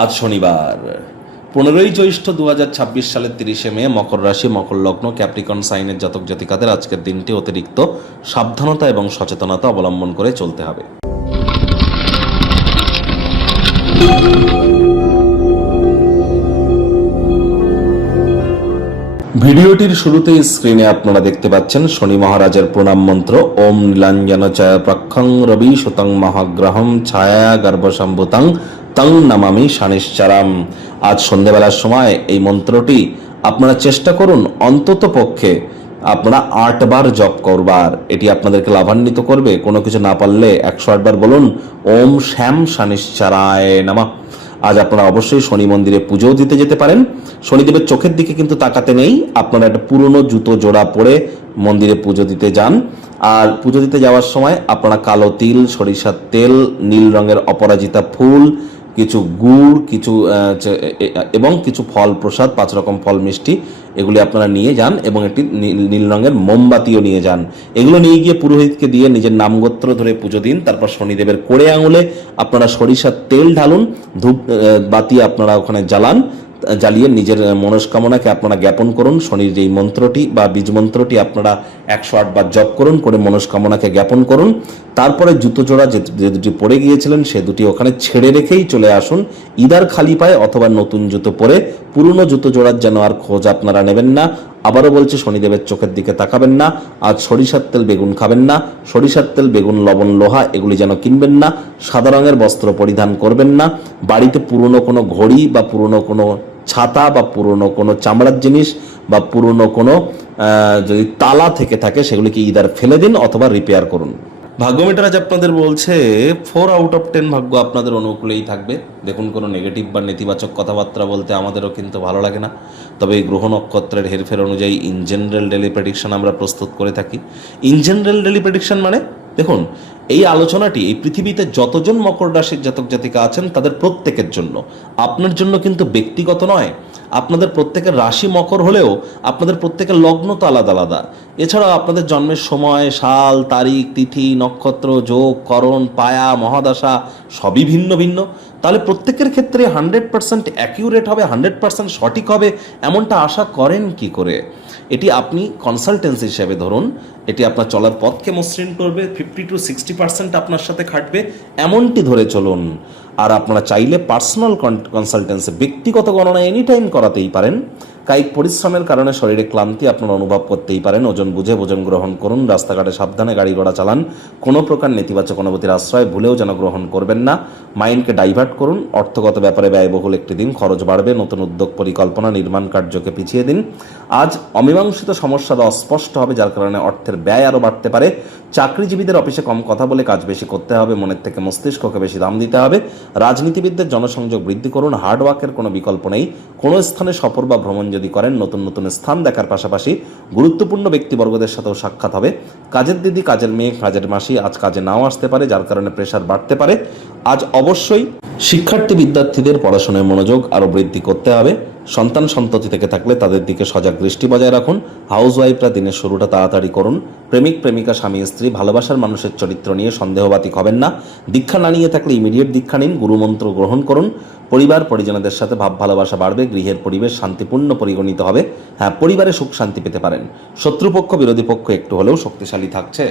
আজ শনিবার 15ই জ্যৈষ্ঠ 2026 সালের 30শে মে, মকর রাশি, মকর লগ্ন, ক্যাপ্রিকন সাইনের জাতক জাতিকাদের আজকের দিনটি অতিরিক্ত সাবধানতা এবং সচেতনতা অবলম্বন করে চলতে হবে। ভিডিওটির শুরুতেই স্ক্রিনে আপনারা দেখতে পাচ্ছেন শনি মহারাজের প্রণাম মন্ত্র। ওম নীলাঞ্জন চয় প্রক্ষং রবি সুতং মহাগ্রহম ছায়া গর্ভসম্ভূতং তং নমামি শনিশ্চরম। আজ সন্ধ্যেবেলার সময় এই মন্ত্রটি আপনারা চেষ্টা করুন অন্তত পক্ষে আপনারা 8 বার জপ করবার। এটি আপনাদেরকে লাভান্বিত করবে। কোনো কিছু না পারলে 108 বার বলুন ওম শ্যাম শনিশ্চরায় নমঃ। আজ আপনারা অবশ্যই শনি মন্দিরে পুজোও দিতে যেতে পারেন। শনিদেবের চোখের দিকে কিন্তু তাকাতে নেই। আপনারা একটা পুরনো জুতো জোড়া পরে মন্দিরে পুজো দিতে যান। আর পুজো দিতে যাওয়ার সময় আপনারা কালো তিল, সরিষার তেল, নীল রঙের অপরাজিতা ফুল, কিছু গুড়, এবং কিছু ফল প্রসাদ, 5 রকম ফল মিষ্টি, এগুলি আপনারা নিয়ে যান এবং একটি নীল রঙের মোমবাতিও নিয়ে যান। এগুলো নিয়ে গিয়ে পুরোহিতকে দিয়ে নিজের নামগোত্র ধরে পুজো দিন। তারপর শনিদেবের কোড়ে আঙুলে আপনারা সরিষার তেল ঢালুন, ধূপ বাতি আপনারা ওখানে জ্বালিয়ে নিজের মনস্কামনাকে আপনারা জ্ঞাপন করুন। শনির যেই মন্ত্রটি বা বীজ মন্ত্রটি আপনারা 108 বার জপ করুন, করে মনস্কামনাকে জ্ঞাপন করুন। তারপরে জুতো জোড়া যে দুটি পরে গিয়েছিলেন সে দুটি ওখানে ছেড়ে রেখেই চলে আসুন। ইদার খালি পায়ে অথবা নতুন জুতো পরে। পুরনো জুতো জোড়ার যেন আর খোঁজ আপনারা নেবেন না। আবারও বলছি, শনিদেবের চোখের দিকে তাকাবেন না। আজ সরিষার তেল বেগুন খাবেন না। সরিষার তেল বেগুন লবণ লোহা এগুলি যেন কিনবেন না। সাদা রঙের বস্ত্র পরিধান করবেন না। বাড়িতে পুরনো কোনো ঘড়ি বা পুরনো কোনো ছাতা বা পুরনো কোনো চামড়ার জিনিস বা পুরনো কোনো যদি তালা থেকে থাকে সেগুলিকে ইদার ফেলে দিন অথবা রিপেয়ার করুন। ভাগ্য মিটার আজ আপনাদের বলছে 4 আউট অফ 10 ভাগ্য আপনাদের অনুকূলেই থাকবে। দেখুন, কোনো নেগেটিভ বা নেতিবাচক কথাবার্তা বলতে আমাদেরও কিন্তু ভালো লাগে না। তবে এই গ্রহ নক্ষত্রের হেরফের অনুযায়ী ইন জেনারেল ডেলি প্রেডিকশন আমরা প্রস্তুত করে থাকি। ইন জেনারেল ডেলি প্রেডিকশন মানে দেখুন, এই আলোচনাটি এই পৃথিবীতে যতজন মকর রাশির জাতক জাতিকা আছেন তাদের প্রত্যেকের জন্য, আপনার জন্য কিন্তু ব্যক্তিগত নয়। আপনাদের প্রত্যেকের রাশি মকর হলেও আপনাদের প্রত্যেকের লগ্ন তো আলাদা আলাদা। এছাড়াও আপনাদের জন্মের সময়, সাল, তারিখ, তিথি, নক্ষত্র, যোগ, করণ, পায়া, মহাদশা সবই ভিন্ন ভিন্ন। তাহলে প্রত্যেকের ক্ষেত্রে 100% অ্যাকিউরেট হবে, 100% সঠিক হবে এমনটা আশা করেন কি করে? এটি আপনি কনসালটেন্সি হিসেবে ধরুন, এটি আপনার চলার পথকে মসৃণ করবে, 50 to 60% আপনার সাথে খাটবে এমনটি ধরে চলুন। আর আপনারা চাইলে পার্সোনাল কনসালটেন্সি, ব্যক্তিগত গণনা এনি টাইম করাতেই পারেন। কায়িক পরিশ্রমের কারণে শরীরে ক্লান্তি আপনারা অনুভব করতেই পারেন। ওজন বুঝে ভোজন গ্রহণ করুন। রাস্তাঘাটে সাবধানে গাড়ি ঘোড়া চালান। কোনো প্রকার নেতিবাচক অনুভূতির আশ্রয় ভুলেও যেন গ্রহণ করবেন না। মাইন্ডকে ডাইভার্ট করুন। অর্থগত ব্যাপারে ব্যয়বহুল একটি দিন, খরচ বাড়বে। নতুন উদ্যোগ পরিকল্পনা, নির্মাণ কার্যকে পিছিয়ে দিন। আজ অমীমাংসিত সমস্যাটা অস্পষ্ট হবে, যার কারণে অর্থের ব্যয় আরও বাড়তে পারে। চাকরিজীবীদের অফিসে কম কথা বলে কাজ বেশি করতে হবে। মনের থেকে মস্তিষ্ককে বেশি দাম দিতে হবে। রাজনীতিবিদদের জনসংযোগ বৃদ্ধি করুন। হার্ডওয়ার্কের কোনো বিকল্প নেই। কোনো স্থানে সফর বা ভ্রমণ যদি করেন, নতুন নতুন স্থান দেখার পাশাপাশি গুরুত্বপূর্ণ ব্যক্তিবর্গদের সাথেও সাক্ষাৎ হবে। কাজের দিদি, কাজের মেয়ে, কাজের মাসি আজ কাজে নাও আসতে পারে, যার কারণে প্রেশার বাড়তে পারে। আজ অবশ্যই শিক্ষার্থী বিদ্যার্থীদের পড়াশোনায় মনোযোগ আরও বৃদ্ধি করতে হবে। সন্তান সন্ততি থেকে থাকলে তাদের দিকে সজাগ দৃষ্টি বজায় রাখুন। হাউসওয়াইফরা দিনের শুরুটা তাড়াতাড়ি করুন। প্রেমিক প্রেমিকা, স্বামী স্ত্রী, ভালোবাসার মানুষের চরিত্র নিয়ে সন্দেহবাতিক হবেন না। দীক্ষা না নিয়ে থাকলে ইমিডিয়েট দীক্ষা নিন। গুরুমন্ত্র গ্রহণ করুন। পরিবার পরিজনদের সাথে ভাব ভালোবাসা বাড়বে। গৃহের পরিবেশ শান্তিপূর্ণ পরিগণিত হবে। হ্যাঁ, পরিবারে সুখ শান্তি পেতে পারেন। শত্রুপক্ষ বিরোধী পক্ষ একটু হলেও শক্তিশালী থাকছে।